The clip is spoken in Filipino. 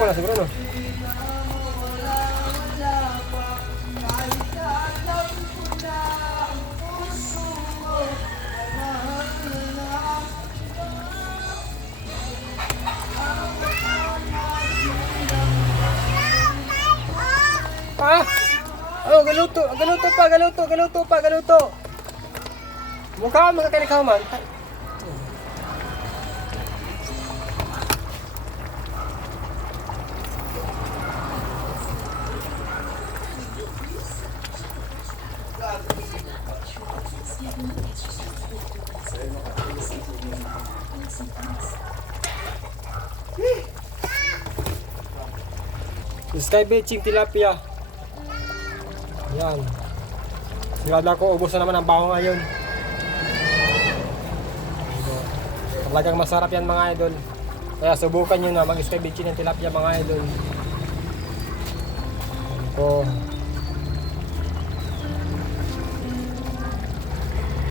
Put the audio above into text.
ko na siguro, no? Ah! Oh, galuto pa. Mukha mo sa kanikaw man. Sky Beaching Tilapia. Yan. Sigurado ko, ubos na naman ang baho ngayon. Talagang masarap yan mga idol. Kaya subukan nyo na mag-Sky Beaching ng tilapia mga idol. Ito.